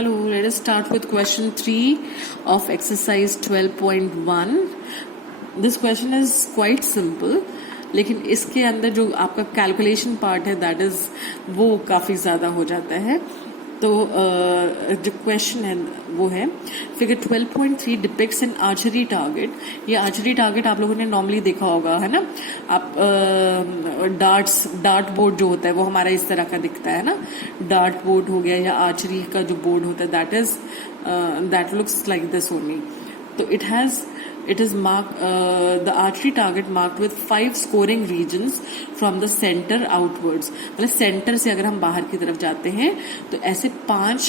Hello, let us start with question 3 of exercise 12.1. This question is quite simple, लेकिन इसके अंदर जो आपका कैलकुलेशन पार्ट है दैट इज वो काफी ज्यादा हो जाता है. तो जो क्वेश्चन है वो है figure 12.3 depicts an archery target. ये आर्चरी टारगेट आप लोगों ने नॉर्मली देखा होगा, है ना. आप डार्ट बोर्ड जो होता है वो हमारा इस तरह का दिखता है ना. डार्ट बोर्ड हो गया या आर्चरी का जो बोर्ड होता है that looks like this only. तो it is marked the archery target marked with 5 scoring regions from the center outwards. मतलब सेंटर से अगर हम बाहर की तरफ जाते हैं तो ऐसे 5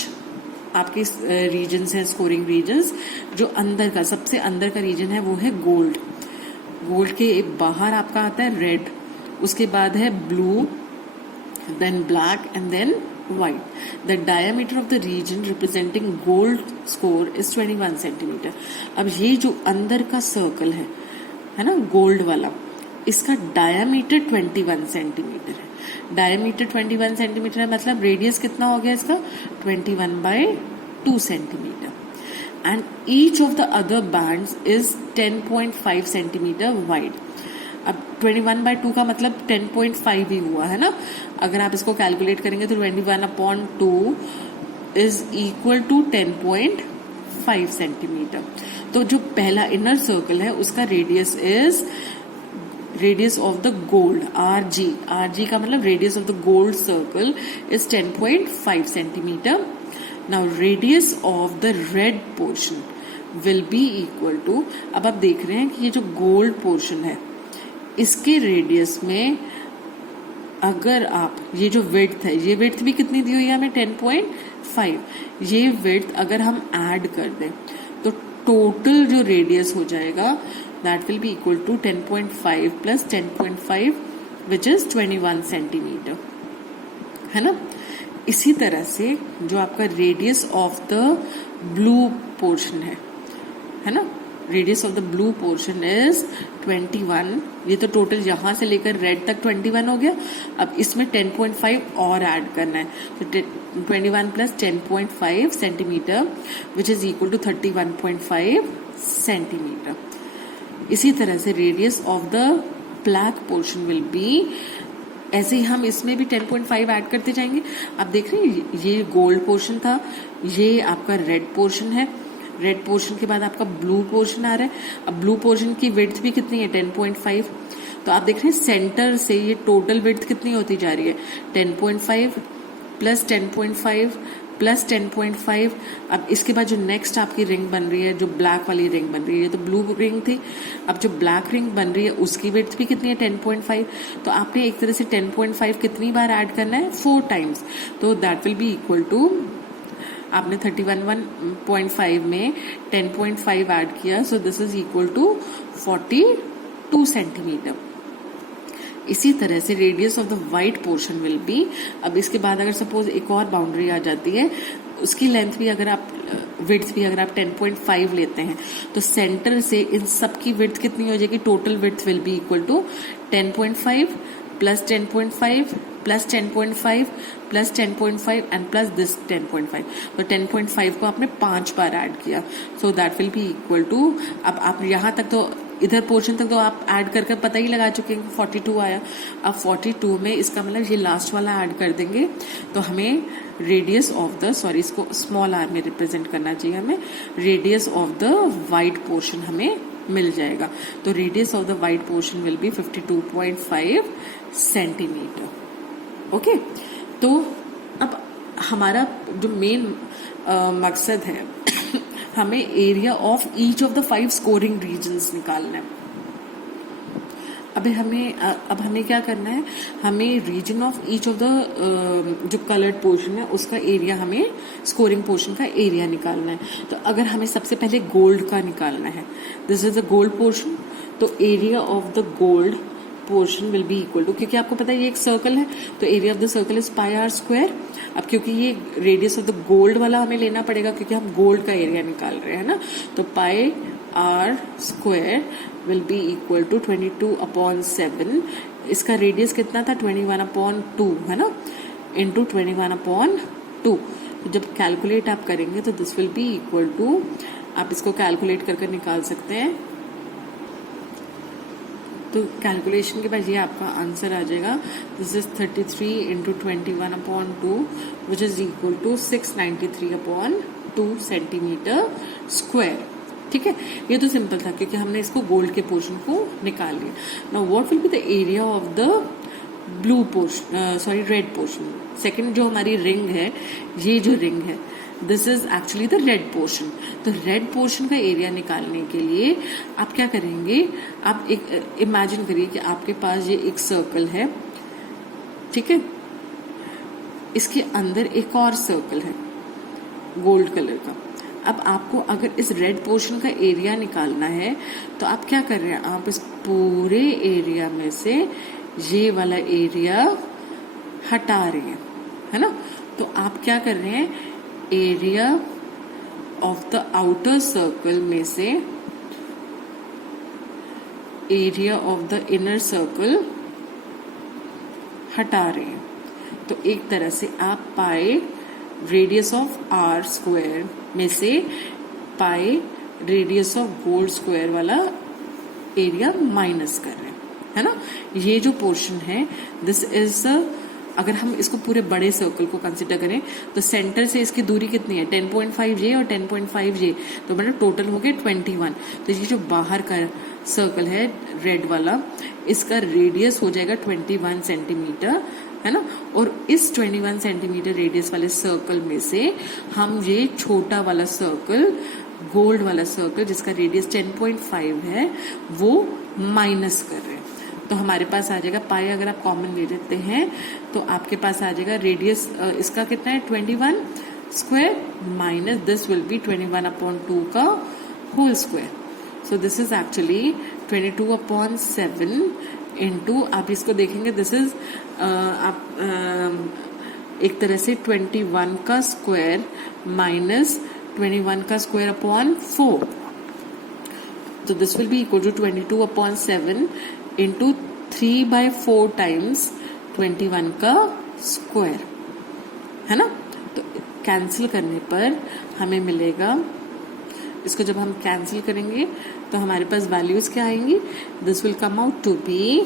आपके रीजन्स हैं, स्कोरिंग रीजन्स. जो अंदर का सबसे अंदर का रीजन है वो है गोल्ड. गोल्ड के बाहर आपका आता है रेड, उसके बाद है blue, then black and then white. The diameter of the region representing gold score is 21 centimeter. अब ये जो अंदर का सर्कल है ना गोल्ड वाला, इसका डायमीटर 21 सेंटीमीटर है. डायमीटर 21 सेंटीमीटर है मतलब रेडियस कितना हो गया इसका 21/2 centimetre. And each of the other bands is 10.5 centimetre wide. अब 21/2 का मतलब 10.5 ही हुआ है ना. अगर आप इसको कैलकुलेट करेंगे तो 21/2 इज इक्वल टू 10.5 सेंटीमीटर. तो जो पहला इनर सर्कल है उसका radius is radius of the gold RG का मतलब radius of the gold circle is 10.5 centimetre. Now radius of the red portion will be equal to, अब आप देख रहे हैं कि ये जो गोल्ड पोर्शन है इसके रेडियस में अगर आप ये जो विड्थ है, ये विड्थ भी कितनी दी हुई है हमें 10.5. ये विड्थ अगर हम ऐड कर दें तो टोटल जो रेडियस हो जाएगा that will be equal to 10.5 plus 10.5 which is 21 centimetre, है ना. इसी तरह से जो आपका radius of the blue portion है ना, radius of the blue portion is 21. ये तो टोटल यहां से लेकर रेड तक 21 हो गया. अब इसमें 10.5 और ऐड करना है तो 21 plus 10.5 centimetre which is equal to 31.5 centimetre. इसी तरह से radius of the black portion will be, ऐसे ही हम इसमें भी 10.5 ऐड करते जाएंगे. आप देख रहे हैं ये गोल्ड पोर्शन था, ये आपका रेड पोर्शन है. रेड पोर्शन के बाद आपका ब्लू पोर्शन आ रहा है. अब ब्लू पोर्शन की विड्थ भी कितनी है 10.5. तो आप देख रहे हैं सेंटर से ये टोटल विड्थ कितनी होती जा रही है 10.5 प्लस 10.5 प्लस 10.5. अब इसके बाद जो नेक्स्ट आपकी रिंग बन रही है, जो ब्लैक वाली रिंग बन रही है, ये तो ब्लू रिंग थी. अब जो ब्लैक रिंग बन रही है उसकी विड्थ भी कितनी है 10.5. तो आपने एक तरह से 10.5 कितनी बार ऐड करना है 4 टाइम्स. तो that will be equal to, आपने 31.5 में 10.5 ऐड किया, so this is equal to 42 centimetre. इसी तरह से radius of the white portion will be, अब इसके बाद अगर सपोज एक और बाउंड्री आ जाती है, उसकी लेंथ भी अगर आप विड्थ भी अगर आप 10.5 लेते हैं तो सेंटर से इन सब की विड्थ कितनी हो जाएगी, total width will be equal to 10.5 plus 10.5 plus 10.5 plus 10.5 and plus this 10.5. तो 10.5 को आपने 5 बार ऐड किया, so that will be equal to, अब आप यहाँ तक तो इधर पोर्शन तक तो आप ऐड करके पता ही लगा चुके हैं 42 आया. अब 42 में इसका मतलब ये लास्ट वाला ऐड कर देंगे तो हमें रेडियस ऑफ द, सॉरी इसको स्मॉल आर में रिप्रेजेंट करना चाहिए, हमें radius of the white portion हमें मिल जाएगा. तो radius of the white portion will be 52.5 centimetre. Okay, तो अब हमारा जो मेन मकसद है हमें area of each of the 5 scoring regions निकालना है. अब हमें क्या करना है, हमें region of each of the जो कलर्ड पोर्शन है उसका एरिया, हमें स्कोरिंग पोर्शन का एरिया निकालना है. तो अगर हमें सबसे पहले गोल्ड का निकालना है, this is the gold portion, तो area of the gold portion will be equal to, क्योंकि आपको पता है ये एक सर्कल है तो area of the circle is pi r square. अब क्योंकि ये रेडियस ऑफ द गोल्ड वाला हमें लेना पड़ेगा क्योंकि हम गोल्ड का एरिया निकाल रहे हैं ना, तो pi r square will be equal to 22/7. इसका रेडियस कितना था 21/2 है ना, इंटू 21/2. तो जब कैलकुलेट आप करेंगे तो this will be equal to, आप इसको कैलकुलेट करके निकाल सकते हैं। तो कैलकुलेशन के बाद ये आपका आंसर आ जाएगा, this is 33 into 21/2 which is equal to 693/2 centimetre square. ठीक है, ये तो सिंपल था क्योंकि हमने इसको गोल्ड के पोर्शन को निकाल लिया। Now what will be the area of the blue portion, sorry red portion. Second जो हमारी रिंग है, ये जो रिंग है this is actually the red portion. तो रेड पोर्शन का एरिया निकालने के लिए आप क्या करेंगे, आप एक इमेजिन करिए कि आपके पास ये एक सर्कल है, ठीक है, इसके अंदर एक और सर्कल है गोल्ड कलर का। अब आपको अगर इस रेड पोर्शन का एरिया निकालना है तो आप क्या कर रहे हैं, आप इस पूरे एरिया में से ये वाला एरिया हटा रहे हैं, है ना। तो आप क्या कर रहे हैं, area of the outer circle में से area of the inner circle हटा रहे हैं। तो एक तरह से आप पाए रेडियस ऑफ आर स्क्वायर में से पाए रेडियस ऑफ गोल्ड स्क्वायर वाला एरिया माइनस कर रहे हैं, है ना। ये जो पोर्शन है दिस इज, अगर हम इसको पूरे बड़े सर्कल को कंसिडर करें तो सेंटर से इसकी दूरी कितनी है, 10.5 और 10.5 तो मतलब टोटल हो गए 21। तो ये जो बाहर का सर्कल है रेड वाला, इसका रेडियस हो जाएगा 21 सेंटीमीटर, है ना। और इस 21 सेंटीमीटर रेडियस वाले सर्कल में से हम ये छोटा वाला सर्कल, गोल्ड वाला सर्कल जिसका रेडियस 10.5 है, वो माइनस कर रहे हैं। तो हमारे पास आ जाएगा पाई, अगर आप कॉमन ले लेते हैं तो आपके पास आ जाएगा रेडियस इसका कितना है 21 square minus this will be 21/2 का whole square. So this is actually 22/7 into, आप इसको देखेंगे दिस इज आप एक तरह से 21 का स्क्वायर माइनस 21 का स्क्वायर अपॉन 4। तो this will be equal to 22/7 into 3/4 times 21 का स्क्वायर, है ना। तो कैंसिल करने पर हमें मिलेगा, इसको जब हम कैंसिल करेंगे तो हमारे पास वैल्यूज क्या आएंगी, this will come out to be,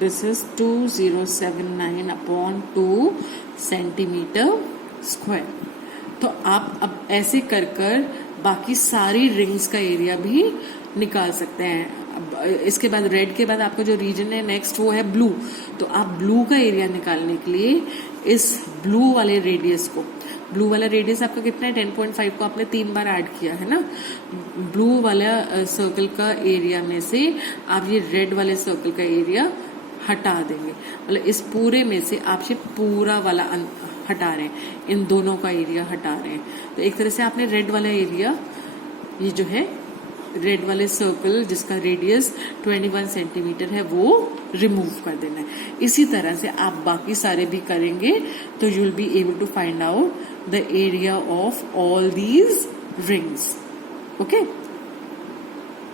this is 2079/2 centimetre square. तो आप अब ऐसे कर कर बाकी सारी रिंग्स का एरिया भी निकाल सकते हैं। अब इसके बाद रेड के बाद आपका जो रीजन है नेक्स्ट वो है ब्लू। तो आप ब्लू का एरिया निकालने के लिए इस ब्लू वाले रेडियस को, ब्लू वाला रेडियस आपका कितना है 10.5 को आपने 3 बार ऐड किया है ना, ब्लू वाला सर्कल का एरिया में से आप ये रेड वाले सर्कल का एरिया हटा देंगे। मतलब इस पूरे में से आप ये पूरा वाला हटा रहे हैं, इन दोनों का एरिया हटा रहे हैं। तो एक तरह से आपने रेड वाला एरिया, ये जो है रेड वाले सर्कल जिसका रेडियस 21 सेंटीमीटर है, वो रिमूव कर देना है। इसी तरह से आप बाकी सारे भी करेंगे तो you will be able to find out the area of all these rings. Okay.